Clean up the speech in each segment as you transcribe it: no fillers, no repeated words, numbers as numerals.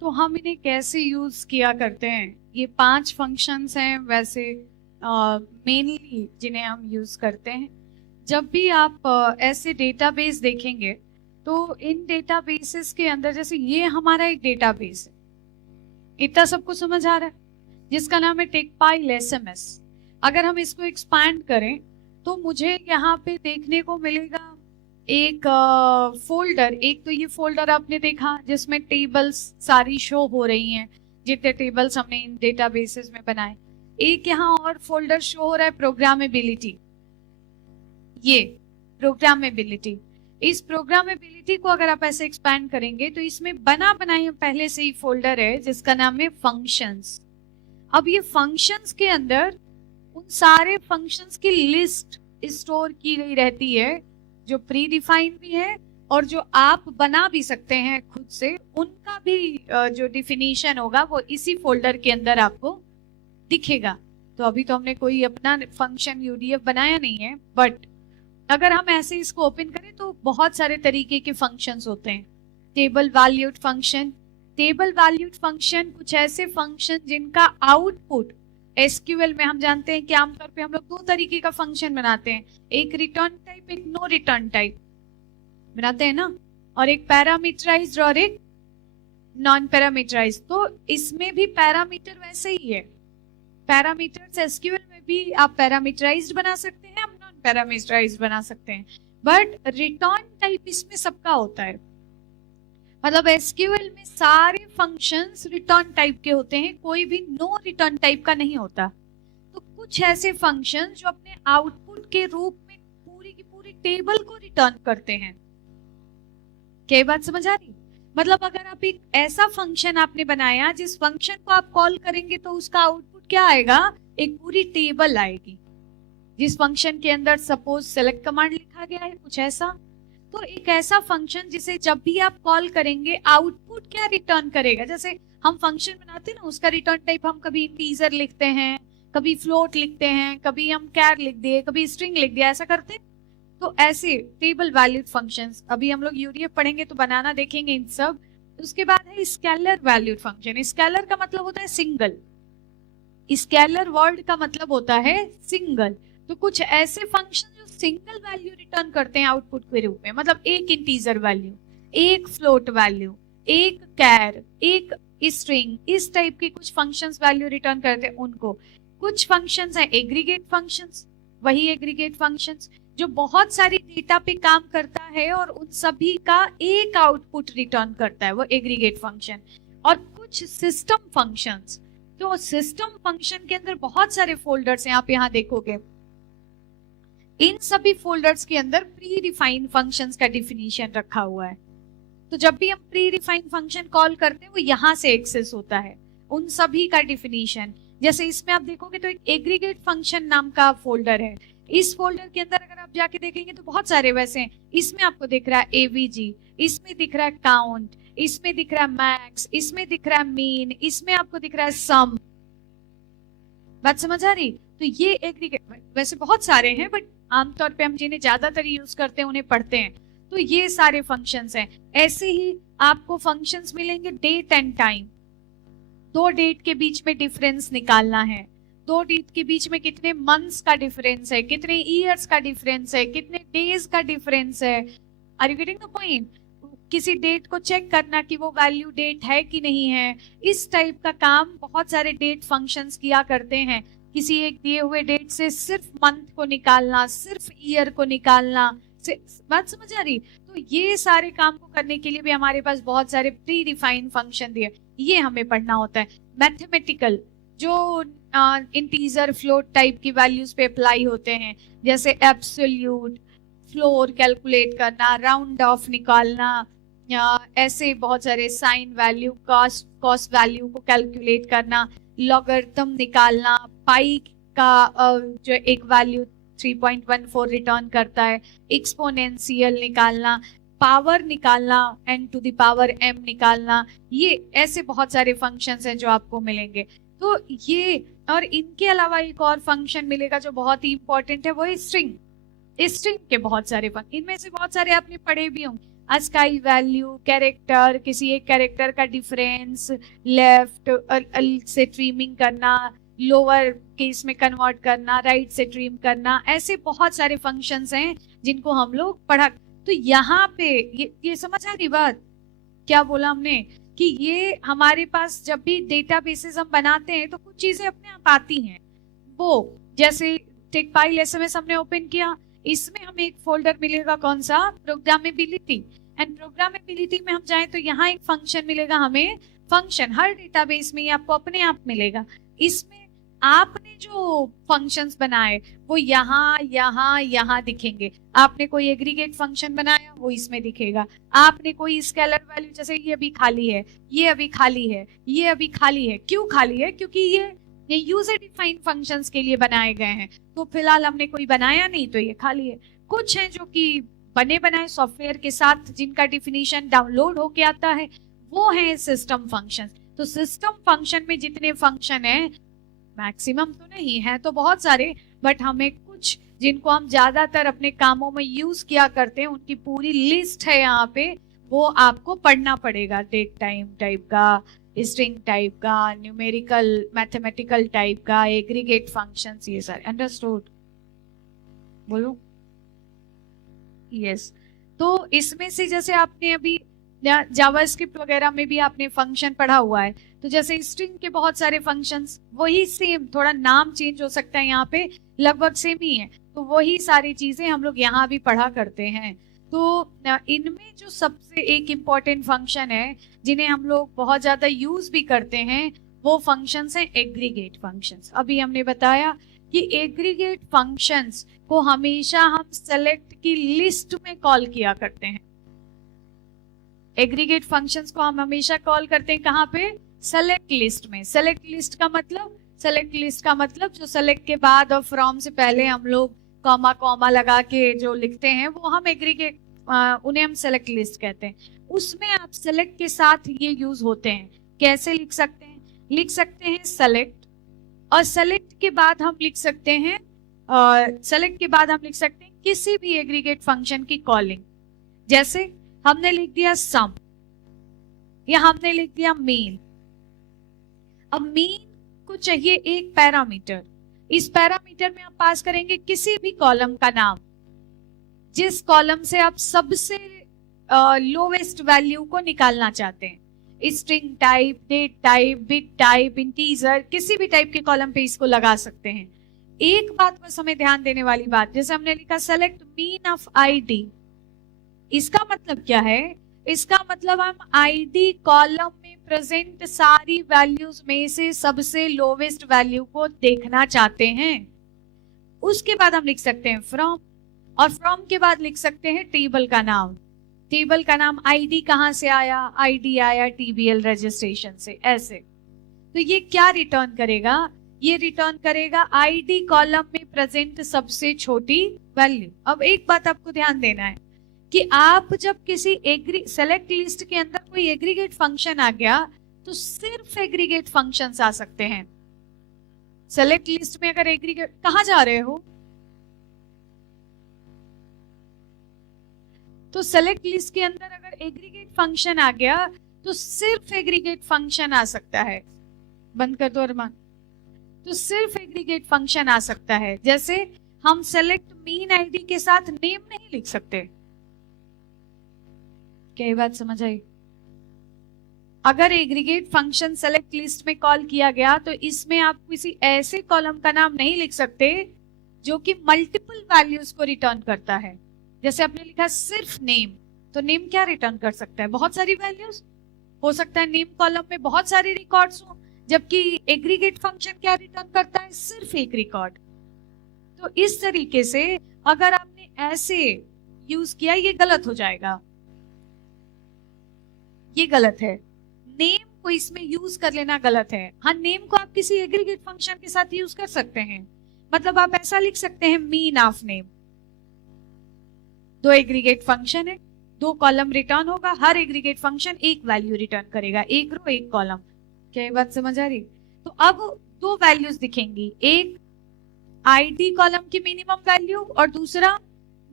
तो हम इन्हें कैसे यूज किया करते हैं? ये 5 फंक्शंस हैं वैसे मेनली जिन्हें हम यूज करते हैं। जब भी आप ऐसे डेटाबेस देखेंगे तो इन डेटाबेसेस के अंदर, जैसे ये हमारा एक डेटाबेस है, इतना सबको समझ आ रहा है, जिसका नाम है टेकपाइल एसएमएस। अगर हम इसको एक्सपैंड करें तो मुझे यहाँ पे देखने को मिलेगा एक फोल्डर। एक तो ये फोल्डर आपने देखा जिसमें टेबल्स सारी शो हो रही हैं, जितने टेबल्स हमने इन डेटाबेसेस में बनाए। एक यहाँ और फोल्डर शो हो रहा है प्रोग्रामेबिलिटी। ये प्रोग्रामेबिलिटी, इस प्रोग्रामेबिलिटी को अगर आप ऐसे एक्सपैंड करेंगे तो इसमें बना बनाई पहले से ही फोल्डर है जिसका नाम है फंक्शंस। अब ये फंक्शंस के अंदर उन सारे फंक्शंस की लिस्ट स्टोर की गई रहती है जो प्री डिफाइंड भी है और जो आप बना भी सकते हैं खुद से। उनका भी जो डिफिनीशन होगा वो इसी फोल्डर के अंदर आपको दिखेगा। तो अभी तो हमने कोई अपना फंक्शन यूडीएफ बनाया नहीं है, बट अगर हम ऐसे इसको ओपन करें तो बहुत सारे तरीके के फंक्शंस होते हैं। Table valued function, table valued function कुछ ऐसे फंक्शन जिनका आउटपुट एसक्यूएल में हम जानते हैं कि आमतौर पे हम लोग 2 तरीके का फंक्शन बनाते हैं, एक रिटर्न टाइप, एक नो रिटर्न टाइप बनाते हैं ना, और एक पैरामीटराइज्ड और एक नॉन पैरामीटराइज्ड। तो इसमें भी पैरामीटर वैसे ही है, पैरामीटर्स एसक्यूएल में भी आप पैरामीटराइज्ड बना सकते हैं, आप नॉन पैरामीटराइज्ड बना सकते हैं, बट रिटर्न टाइप इसमें सबका होता है। मतलब एसक्यूएल में सारे फंक्शंस रिटर्न टाइप के होते हैं, कोई भी नो रिटर्न टाइप का नहीं होता। तो कुछ ऐसे फंक्शंस जो अपने आउटपुट के रूप में पूरी की पूरी टेबल को रिटर्न करते हैं। क्या बात समझ आ रही? मतलब अगर आप एक ऐसा फंक्शन आपने बनाया जिस फंक्शन को आप कॉल करेंगे तो उसका आउटपुट क्या आएगा, एक पूरी टेबल आएगी जिस फंक्शन के अंदर सपोज सेलेक्ट कमांड लिखा गया है, कुछ ऐसा। तो एक ऐसा फंक्शन जिसे जब भी आप कॉल करेंगे आउटपुट क्या रिटर्न करेगा। जैसे हम फंक्शन बनाते हैं ना, उसका रिटर्न टाइप हम कभी इंटीजर लिखते हैं, कभी फ्लोट लिखते हैं, कभी हम कैर लिख दिए, कभी स्ट्रिंग लिख दिया, ऐसा करते हैं। तो ऐसे टेबल वैल्यूड फंक्शंस अभी हम लोग यूडीएफ पढ़ेंगे तो बनाना देखेंगे इन सब। उसके बाद है स्केलर वैल्यूड फंक्शन। स्केलर का मतलब होता है सिंगल, स्केलर वर्ड का मतलब होता है सिंगल। तो कुछ ऐसे फंक्शन जो सिंगल वैल्यू रिटर्न करते हैं आउटपुट के रूप में, मतलब एक इंटीजर वैल्यू, एक फ्लोट वैल्यू, एक कैर, एक स्ट्रिंग, इस टाइप के कुछ फंक्शंस वैल्यू रिटर्न करते हैं उनको। कुछ फंक्शंस है एग्रीगेट फंक्शंस, वही एग्रीगेट फंक्शंस जो बहुत सारी डेटा पे काम करता है और उन सभी का एक आउटपुट रिटर्न करता है, वो एग्रीगेट फंक्शन। और कुछ सिस्टम फंक्शंस, तो सिस्टम फंक्शन के अंदर बहुत सारे फोल्डर्स हैं, आप यहाँ देखोगे। इन सभी फोल्डर्स के अंदर प्री डिफाइंड फंक्शंस का डिफिनीशन रखा हुआ है। तो जब भी हम प्री डिफाइंड फंक्शन कॉल करते हैं वो यहाँ से एक्सेस होता है, उन सभी का डिफिनीशन। जैसे इसमें आप देखोगे तो एक एग्रीगेट फंक्शन नाम का फोल्डर है। इस फोल्डर के अंदर अगर आप जाके देखेंगे तो बहुत सारे वैसे हैं। इसमें आपको दिख रहा है एवीजी, इसमें दिख रहा है काउंट, इसमें दिख रहा है मैक्स, इसमें दिख रहा है मीन, इसमें आपको दिख रहा है सम। बात समझ आ रही? तो ये एग्रीगेट, वैसे बहुत सारे हैं बट आमतौर पे हम जिन्हें ज्यादातर यूज करते हैं उन्हें पढ़ते हैं। तो ये सारे फंक्शंस हैं। ऐसे ही आपको फंक्शंस मिलेंगे डेट एंड टाइम। 2 डेट के बीच में डिफरेंस निकालना है, 2 डेट के बीच में कितने मंथ्स का डिफरेंस है, कितने ईयर्स का डिफरेंस है, कितने डेज का डिफरेंस है। Are you getting the point? किसी डेट को चेक करना कि वो वैल्यू डेट है कि नहीं है, इस टाइप का काम बहुत सारे डेट फंक्शंस किया करते हैं। किसी एक दिए हुए डेट से सिर्फ मंथ को निकालना, सिर्फ ईयर को निकालना। बात समझ आ रही? तो ये सारे काम को करने के लिए भी हमारे पास बहुत सारे प्री डिफाइंड फंक्शन दिए, ये हमें पढ़ना होता है। मैथमेटिकल जो इंटीजर फ्लोट टाइप की वैल्यूज पे अप्लाई होते हैं, जैसे एब्सोल्यूट, फ्लोर कैलकुलेट करना, राउंड ऑफ निकालना, या ऐसे बहुत सारे साइन वैल्यू, कॉस्ट वैल्यू को कैलकुलेट करना, लॉगरिथम निकालना, पाई का जो एक वैल्यू 3.14 रिटर्न करता है, एक्सपोनेंशियल निकालना, पावर निकालना, n to the power m निकालना। ये ऐसे बहुत सारे फंक्शंस हैं जो आपको मिलेंगे। तो ये, और इनके अलावा एक और फंक्शन मिलेगा जो बहुत ही इंपॉर्टेंट है, वो है स्ट्रिंग। स्ट्रिंग के बहुत सारे फंक्शन, इनमें से बहुत सारे आपने पढ़े भी होंगे। अस्काई वैल्यू, कैरेक्टर, किसी एक कैरेक्टर का डिफरेंस, लेफ्ट से ट्रिमिंग करना, लोअर केस में कन्वर्ट करना, राइट से ट्रिम करना, ऐसे बहुत सारे फंक्शंस हैं जिनको हम लोग पढ़ा। तो यहाँ पे ये समझ आ रही बात क्या बोला हमने, कि ये हमारे पास जब भी डेटाबेसेस हम बनाते हैं तो कुछ चीजें अपने आप आती हैं। वो जैसे टेक फाइल एसएमएस हमने ओपन किया, इसमें हमें एक फोल्डर मिलेगा, कौन सा, प्रोग्रामेबिलिटी। एंड प्रोग्रामेबिलिटी में हम जाएं तो यहाँ एक फंक्शन मिलेगा हमें, फंक्शन हर डेटाबेस में आपको अपने आप मिलेगा। इसमें आपने जो फंक्शंस बनाए वो यहाँ यहाँ यहाँ दिखेंगे। आपने कोई एग्रीगेट फंक्शन बनाया वो इसमें दिखेगा। आपने कोई स्केलर वैल्यू, जैसे ये अभी खाली है, ये अभी खाली है, ये अभी खाली है। क्यों खाली है? क्योंकि ये यूजर डिफाइंड फंक्शंस के लिए बनाए गए हैं। तो फिलहाल हमने कोई बनाया नहीं तो ये खाली है। कुछ हैं जो कि बने बनाए सॉफ्टवेयर के साथ, जिनका डिफिनीशन डाउनलोड होके आता है, वो है सिस्टम फंक्शन। तो सिस्टम फंक्शन में जितने फंक्शन है, मैक्सिमम तो नहीं है तो बहुत सारे, बट हमें कुछ जिनको हम ज्यादातर अपने कामों में यूज किया करते हैं उनकी पूरी लिस्ट है यहाँ पे, वो आपको पढ़ना पड़ेगा। डेट टाइम टाइप का, स्ट्रिंग टाइप का, न्यूमेरिकल मैथमेटिकल टाइप का, एग्रीगेट फंक्शंस, ये सारे। अंडरस्टूड? बोलो यस। तो इसमें से जैसे आपने अभी जावास्क्रिप्ट वगैरह में भी आपने फंक्शन पढ़ा हुआ है, तो जैसे स्ट्रिंग के बहुत सारे फंक्शंस, वही सेम, थोड़ा नाम चेंज हो सकता है, यहाँ पे लगभग सेम ही है। तो वही सारी चीजें हम लोग यहाँ भी पढ़ा करते हैं। तो इनमें जो सबसे एक इम्पॉर्टेंट फंक्शन है जिन्हें हम लोग बहुत ज्यादा यूज भी करते हैं, वो फंक्शंस हैं एग्रीगेट फंक्शंस। अभी हमने बताया कि एग्रीगेट फंक्शंस को हमेशा हम सेलेक्ट की लिस्ट में कॉल किया करते हैं। एग्रीगेट फंक्शंस को हम हमेशा कॉल करते हैं कहाँ पे? सेलेक्ट लिस्ट में। सेलेक्ट लिस्ट का मतलब जो सेलेक्ट के बाद और फ्रॉम से पहले हम लोग कॉमा कॉमा लगा के जो लिखते हैं वो हम एग्रीगेट, उन्हें हम सेलेक्ट लिस्ट कहते हैं। उसमें आप सेलेक्ट के साथ ये यूज होते हैं। कैसे लिख सकते हैं? लिख सकते हैं सेलेक्ट, और सेलेक्ट के बाद हम लिख सकते हैं किसी भी एग्रीगेट फंक्शन की कॉलिंग। जैसे हमने लिख दिया सम, या हमने लिख दिया मीन। अब मीन को चाहिए एक पैरामीटर, इस पैरामीटर में आप पास करेंगे किसी भी कॉलम का नाम, जिस कॉलम से आप सबसे लोवेस्ट वैल्यू को निकालना चाहते हैं। String type, date type, bit type, integer, किसी भी टाइप के कॉलम पे इसको लगा सकते हैं। एक बात बस हमें ध्यान देने वाली बात, जैसे हमने लिखा सेलेक्ट मीन ऑफ आईडी, इसका मतलब क्या है? इसका मतलब हम आईडी कॉलम में प्रेजेंट सारी वैल्यूज में से सबसे लोवेस्ट वैल्यू को देखना चाहते हैं। उसके बाद हम लिख सकते हैं फ्रॉम, और फ्रॉम के बाद लिख सकते हैं टेबल का नाम। टेबल का नाम आईडी कहाँ से आया? आईडी आया टीबीएल रजिस्ट्रेशन से, ऐसे। तो ये क्या रिटर्न करेगा? ये रिटर्न करेगा आईडी कॉलम में प्रेजेंट सबसे छोटी वैल्यू। अब एक बात आपको ध्यान देना है कि आप जब किसी सेलेक्ट लिस्ट के अंदर कोई एग्रीगेट फंक्शन आ गया तो सिर्फ एग्रीगेट फंक्शंस आ सकते हैं। सेलेक्ट लिस्ट में अगर एग्रीगेट, कहाँ जा रहे हो? तो सेलेक्ट लिस्ट के अंदर अगर एग्रीगेट फंक्शन आ गया तो सिर्फ एग्रीगेट फंक्शन आ सकता है। बंद कर दो अरमान। तो सिर्फ एग्रीगेट फंक्शन आ सकता है। जैसे हम सेलेक्ट मीन आईडी के साथ नेम नहीं लिख सकते। क्या ये बात समझ आई? अगर एग्रीगेट फंक्शन सेलेक्ट लिस्ट में कॉल किया गया तो इसमें आप किसी ऐसे कॉलम का नाम नहीं लिख सकते जो कि मल्टीपल वैल्यूज को रिटर्न करता है। जैसे आपने लिखा सिर्फ नेम, तो नेम क्या रिटर्न कर सकता है? बहुत सारी वैल्यूज हो सकता है नेम कॉलम में बहुत सारे रिकॉर्ड्स हो, जबकि एग्रीगेट फंक्शन क्या रिटर्न करता है? सिर्फ एक रिकॉर्ड। तो इस तरीके से अगर आपने ऐसे यूज किया, ये गलत हो जाएगा, ये गलत है। नेम को इसमें यूज कर लेना गलत है। हाँ, नेम को आप किसी एग्रीगेट फंक्शन के साथ यूज कर सकते हैं। मतलब आप ऐसा लिख सकते हैं मीन ऑफ नेम। दो एग्रीगेट फंक्शन है, दो कॉलम रिटर्न होगा, हर एग्रीगेट फंक्शन एक वैल्यू रिटर्न करेगा, एक रो एक कॉलम। क्या ये बात समझ आ रही? तो अब दो वैल्यूज दिखेंगी, एक आईडी कॉलम की मिनिमम वैल्यू और दूसरा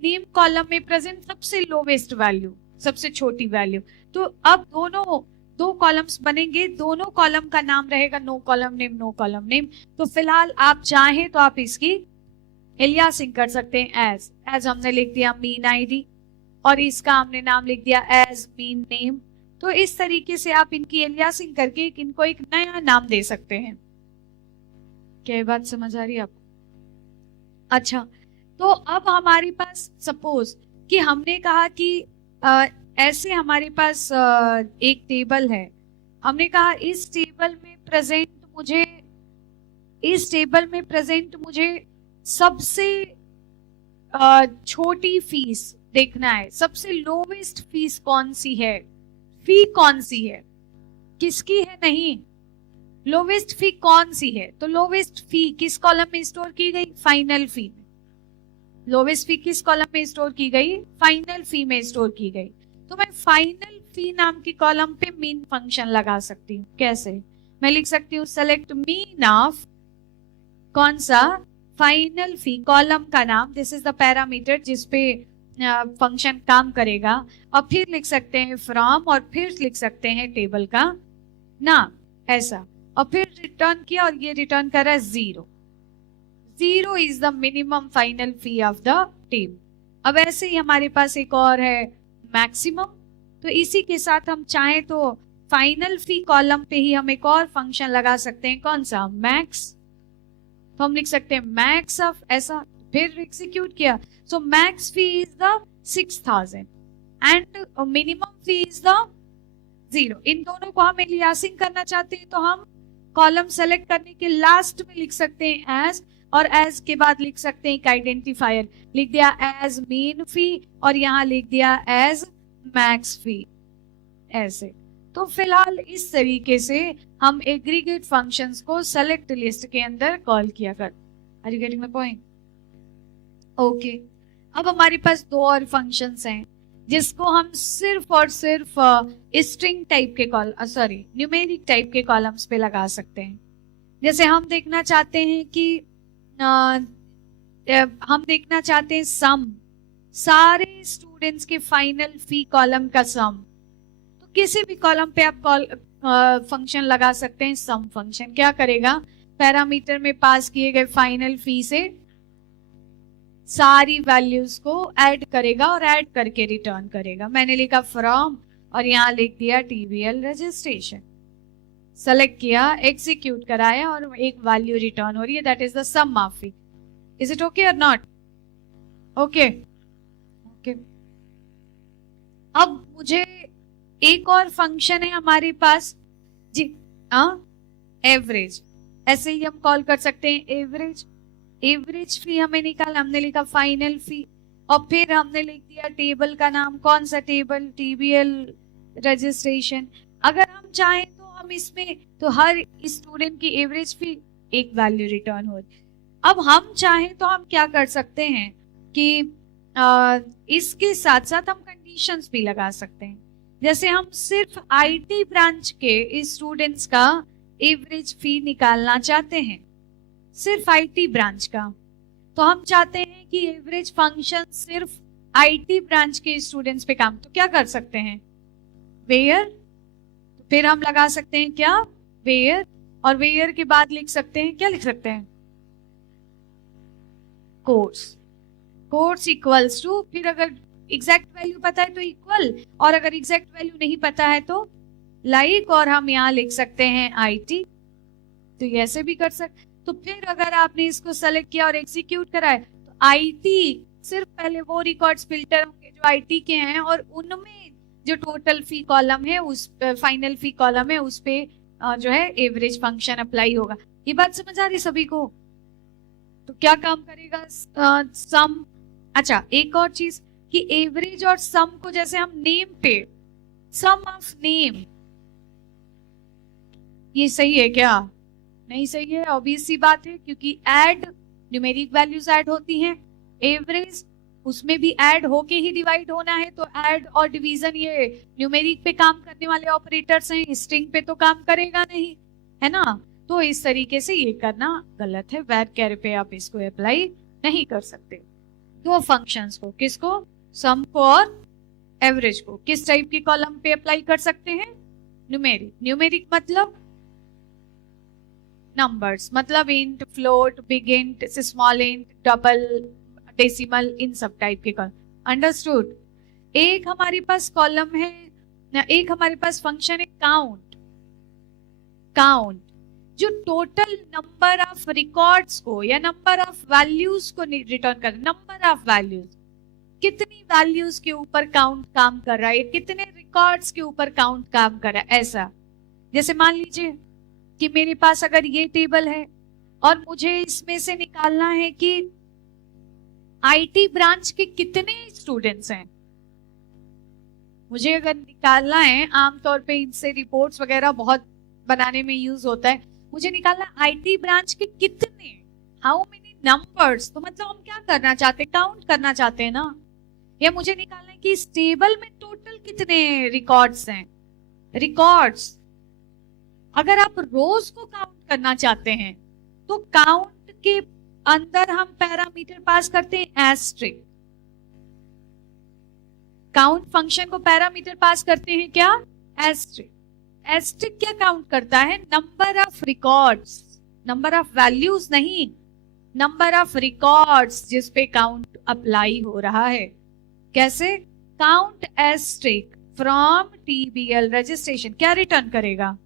नेम कॉलम में प्रेजेंट सबसे लोवेस्ट वैल्यू। सबसे छोटी वैल्यू। तो अब दोनों दो कॉलम्स बनेंगे, दोनों कॉलम का नाम रहेगा no column name no column name. तो फिलहाल आप चाहें तो आप इसकी एलियासिंग कर सकते हैं। एज हमने लिख दिया मीन आईडी और इसका हमने नाम लिख दिया एज मीन नेम। तो इस तरीके से आप इनकी एलियासिंग करके इनको एक नया नाम दे सकते हैं। क्या ये बात समझ आ रही है आपको? अच्छा, तो अब हमारे पास सपोज कि हमने कहा कि ऐसे हमारे पास एक टेबल है। हमने कहा इस टेबल में प्रेजेंट मुझे सबसे छोटी फीस देखना है। सबसे लोवेस्ट फीस कौन सी है, फी कौन सी है, किसकी है, नहीं, लोवेस्ट फी कौन सी है। तो लोवेस्ट फी किस कॉलम में स्टोर की गई, फाइनल फी में। लोवेस्ट फी किस कॉलम में स्टोर की गई, फाइनल फी में स्टोर की गई। तो मैं फाइनल फी नाम की कॉलम पे मीन फंक्शन लगा सकती हूँ। कैसे? मैं लिख सकती हूँ सेलेक्ट मीन ऑफ कौन सा, फाइनल फी, कॉलम का नाम, दिस इज द पैरामीटर जिसपे फंक्शन काम करेगा। और फिर लिख सकते हैं फ्रॉम और फिर लिख सकते हैं टेबल का नाम, ऐसा। और फिर रिटर्न किया और ये रिटर्न कर रहा है 0। 0 is the minimum final fee of the table. अब ऐसे ही हमारे पास एक और है मैक्सिमम। तो इसी के साथ हम चाहें तो फाइनल फी कॉलम पे ही हम एक और फंक्शन लगा सकते हैं, कौन सा, मैक्स। तो हम लिख सकते हैं मैक्स ऑफ ऐसा, फिर एग्जीक्यूट किया। So max fee is the 6000 and minimum fee is the 0। इन दोनों को हम एलियासिंग करना चाहते हैं तो हम कॉलम सेलेक्ट करने के लास्ट में लिख सकते हैं एज, और एज के बाद लिख सकते हैं एक आइडेंटिफायर, लिख दिया एज मीन फी और यहाँ लिख दिया एज मैक्स फी, ऐसे। तो फिलहाल इस तरीके से हम एग्रीगेट फंक्शंस को सेलेक्ट लिस्ट के अंदर कॉल किया कर। Are you getting my point? Okay, अब हमारे पास दो और फंक्शंस हैं जिसको हम सिर्फ और सिर्फ स्ट्रिंग टाइप के न्यूमेरिक टाइप के कॉलम्स पे लगा सकते हैं। जैसे हम देखना चाहते हैं कि हम देखना चाहते हैं सम, सारे स्टूडेंट्स के फाइनल फी कॉलम का सम। तो किसी भी कॉलम पे आप फंक्शन लगा सकते हैं सम फंक्शन। क्या करेगा, पैरामीटर में पास किए गए फाइनल फी से सारी वैल्यूज को ऐड करेगा और ऐड करके रिटर्न करेगा। मैंने लिखा फ्रॉम और यहाँ लिख दिया TBL रजिस्ट्रेशन, सेलेक्ट किया, एग्जीक्यूट कराया और एक वैल्यू रिटर्न हो रही है, that is the sum of fee. Is it okay or not okay? Okay, अब मुझे एक और फंक्शन है हमारे पास जी, एवरेज। ऐसे ही हम कॉल कर सकते हैं एवरेज। एवरेज फी हमें निकाल, हमने लिखा फाइनल फी और फिर हमने लिख दिया टेबल का नाम, कौन सा टेबल, TBL रजिस्ट्रेशन। अगर हम चाहें तो हम इसमें तो हर स्टूडेंट की एवरेज फी एक वैल्यू रिटर्न हो। अब हम चाहें तो हम क्या कर सकते हैं कि इसके साथ साथ हम कंडीशंस भी लगा सकते हैं। जैसे हम सिर्फ IT ब्रांच के स्टूडेंट्स का एवरेज फी निकालना चाहते हैं, सिर्फ IT ब्रांच का, तो हम चाहते हैं कि एवरेज फंक्शन सिर्फ IT ब्रांच के स्टूडेंट्स पे काम, तो क्या कर सकते हैं, वेयर। तो फिर हम लगा सकते हैं क्या, वेयर, और वेयर के बाद लिख सकते हैं, क्या लिख सकते हैं, कोर्स इक्वल्स टू, फिर अगर एग्जैक्ट वैल्यू पता है तो इक्वल, और अगर एग्जैक्ट वैल्यू नहीं पता है तो लाइक, और हम यहाँ लिख सकते हैं IT। तो ये ऐसे भी कर सकते। तो फिर अगर आपने इसको सेलेक्ट किया और एग्जीक्यूट कराए तो IT सिर्फ पहले वो रिकॉर्ड्स फिल्टर होंगे जो IT के हैं, और उनमें जो टोटल फी कॉलम है, उस फाइनल फी कॉलम है, उस पे जो है एवरेज फंक्शन अप्लाई होगा। ये बात समझ आ रही सभी को? तो क्या काम करेगा, सम। अच्छा, एक और चीज कि एवरेज और सम को जैसे हम नेम पे, सम ऑफ नेम, ये सही है क्या? नहीं सही है, ऑब्वियस सी बात है, क्योंकि ऐड न्यूमेरिक वैल्यूज ऐड होती हैं, एवरेज उसमें भी ऐड होके ही डिवाइड होना है। तो ऐड और डिवीजन ये न्यूमेरिक पे काम करने वाले ऑपरेटर्स हैं, स्ट्रिंग पे तो काम करेगा नहीं, है ना। तो इस तरीके से ये करना गलत है, वेर कैर पे आप इसको अप्लाई नहीं कर सकते। दो फंक्शंस को, किसको, सम को और एवरेज को किस टाइप के कॉलम पे अप्लाई कर सकते हैं? न्यूमेरिक। न्यूमेरिक मतलब नंबर्स, मतलब int, float, big int, small int, double, decimal, इन सब टाइप के कॉलम। अंडरस्टूड? एक हमारे पास कॉलम है, एक हमारे पास फंक्शन है काउंट। काउंट जो टोटल नंबर ऑफ रिकॉर्ड्स को या नंबर ऑफ वैल्यूज को रिटर्न कर, नंबर ऑफ वैल्यूज, कितनी वैल्यूज के ऊपर काउंट काम कर रहा है, कितने रिकॉर्ड्स के ऊपर काउंट काम कर रहा है, ऐसा। जैसे मान लीजिए कि मेरे पास अगर ये टेबल है और मुझे इसमें से निकालना है कि आईटी ब्रांच के कितने स्टूडेंट्स हैं। मुझे अगर निकालना है, आमतौर पे इनसे रिपोर्ट्स वगैरह बहुत बनाने में यूज होता है, मुझे निकालना आईटी ब्रांच के कितने, हाउ मेनी नंबर्स, तो मतलब हम क्या करना चाहते हैं? काउंट करना चाहते हैं ना। या मुझे निकालना है कि इस टेबल में टोटल कितने रिकॉर्ड्स हैं। रिकॉर्ड्स, अगर आप रोज को काउंट करना चाहते हैं तो काउंट के अंदर हम पैरामीटर पास करते हैं एस्ट्रिक। काउंट फंक्शन को पैरामीटर पास करते हैं क्या? एस्ट्रिक। एस्ट्रिक क्या काउंट करता है? Number of records, number of values नहीं, नंबर ऑफ रिकॉर्ड्स जिस पे काउंट अप्लाई हो रहा है। कैसे? काउंट एस्ट्रिक फ्रॉम टीबीएल रजिस्ट्रेशन क्या रिटर्न करेगा?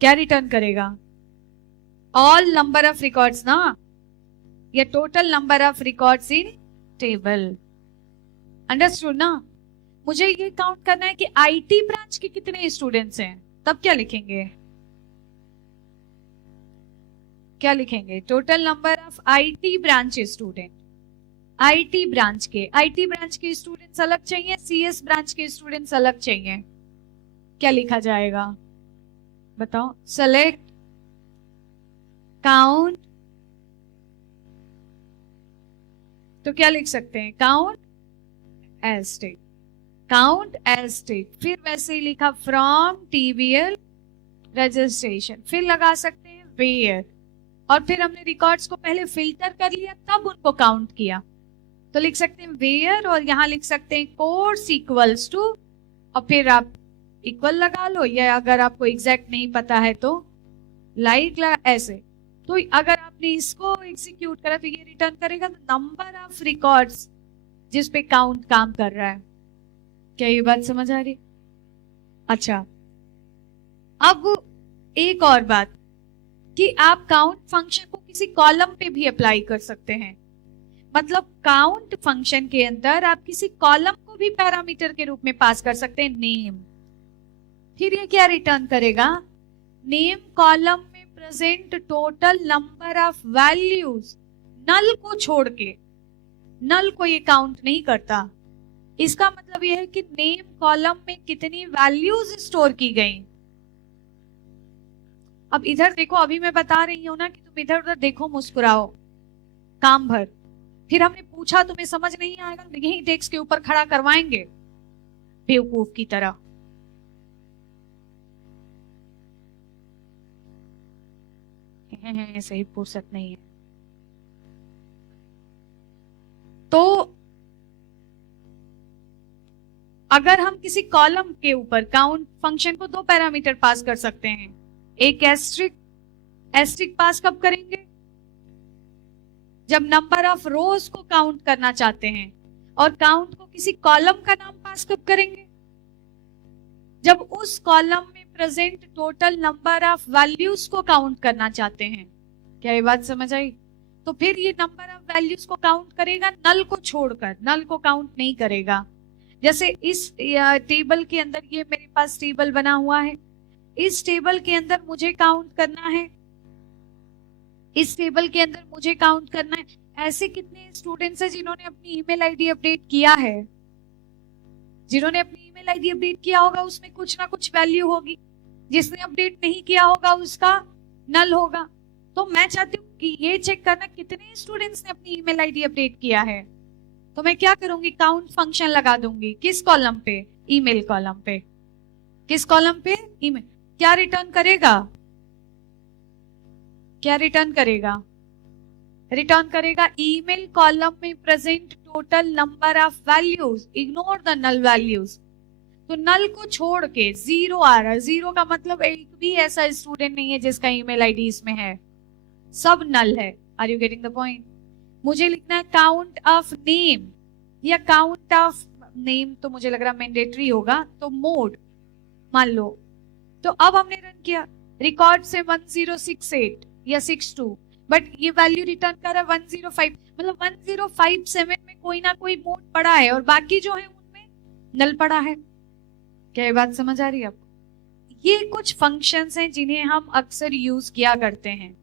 क्या रिटर्न करेगा? ऑल नंबर ऑफ रिकॉर्ड्स ना, या total number of records in table. Understood ना? मुझे ये काउंट करना है कि आईटी ब्रांच के कितने स्टूडेंट्स हैं, तब क्या लिखेंगे? क्या लिखेंगे? Total number of IT branch student. IT branch के स्टूडेंट्स अलग चाहिए, सीएस ब्रांच के स्टूडेंट्स अलग चाहिए। क्या लिखा जाएगा बताओ? सेलेक्ट काउंट, तो क्या लिख सकते हैं? Count asterisk, count asterisk. फिर वैसे ही लिखा फ्रॉम टीबीएल रजिस्ट्रेशन, फिर लगा सकते हैं वेयर, और फिर हमने रिकॉर्ड्स को पहले फिल्टर कर लिया तब उनको काउंट किया, तो लिख सकते हैं वेयर, और यहां लिख सकते हैं कोर्स इक्वल्स टू, और फिर आप इक्वल लगा लो, या अगर आपको एग्जैक्ट नहीं पता है तो लाइक ऐसे। तो अगर आपने इसको एग्जीक्यूट करा तो ये रिटर्न करेगा नंबर ऑफ रिकॉर्ड्स जिस पे काउंट काम कर रहा है। क्या ये बात समझ आ रही? अच्छा, अब एक और बात कि आप काउंट फंक्शन को किसी कॉलम पे भी अप्लाई कर सकते हैं। मतलब काउंट फंक्शन के अंदर आप किसी कॉलम को भी पैरामीटर के रूप में पास कर सकते हैं, नेम। फिर ये क्या रिटर्न करेगा? नेम कॉलम में present total number of values, null को छोड़ के, नल को ये काउंट नहीं करता। इसका मतलब ये है कि नेम कॉलम में कितनी वैल्यूज स्टोर की गई। अब इधर देखो, अभी मैं बता रही हूं ना कि तुम इधर उधर देखो, मुस्कुराओ काम भर, फिर हमने पूछा तुम्हें समझ नहीं आएगा, यही डेस्क के ऊपर खड़ा करवाएंगे बेवकूफ की तरह। सही फुर्सत नहीं है। तो अगर हम किसी कॉलम के ऊपर काउंट फंक्शन को दो पैरामीटर पास कर सकते हैं, एक एस्ट्रिक। एस्ट्रिक पास कब करेंगे? जब नंबर ऑफ रोज को काउंट करना चाहते हैं। और काउंट को किसी कॉलम का नाम पास कब करेंगे? जब उस कॉलम में present total number of values को काउंट करना चाहते हैं। क्या ये बात समझ आई? तो फिर ये नंबर ऑफ वैल्यूज को काउंट करेगा, नल को छोड़कर, नल को काउंट नहीं करेगा। जैसे इस टेबल के अंदर ये मेरे पास टेबल बना हुआ है, इस टेबल के अंदर मुझे काउंट करना है, इस टेबल के अंदर मुझे काउंट करना है ऐसे कितने स्टूडेंट्स हैं जिन्होंने अपनी ईमेल आईडी अपडेट किया है। जिन्होंने अपनी ईमेल आईडी अपडेट किया होगा उसमें कुछ ना कुछ वैल्यू होगी, जिसने अपडेट नहीं किया होगा उसका नल होगा। तो मैं चाहती हूँ कि ये चेक करना कितने स्टूडेंट्स ने अपनी ईमेल आईडी अपडेट किया है। तो मैं क्या करूंगी? काउंट फंक्शन लगा दूंगी। किस कॉलम पे? ईमेल कॉलम पे। किस कॉलम पे? ईमेल। क्या रिटर्न करेगा? क्या रिटर्न करेगा? रिटर्न करेगा ईमेल कॉलम में present total number of values, ignore the null values. तो नल को छोड़ के जीरो आ रहा है, जीरो का मतलब एक भी ऐसा स्टूडेंट नहीं है जिसका ईमेल आईडी इसमें है, सब नल है। Are you getting the point? मुझे लिखना है काउंट ऑफ नेम या काउंट ऑफ नेम, तो मुझे लग रहा मैंडेटरी होगा, तो मोड मान लो। तो अब हमने रन किया, रिकॉर्ड से 1068 या 62, बट ये वैल्यू रिटर्न कर रहा है 105, मतलब 1057 में कोई ना कोई मोड पड़ा है और बाकी जो है उनमें नल पड़ा है। क्या ये बात समझ आ रही है आपको? ये कुछ फंक्शंस हैं जिन्हें हम अक्सर यूज किया करते हैं।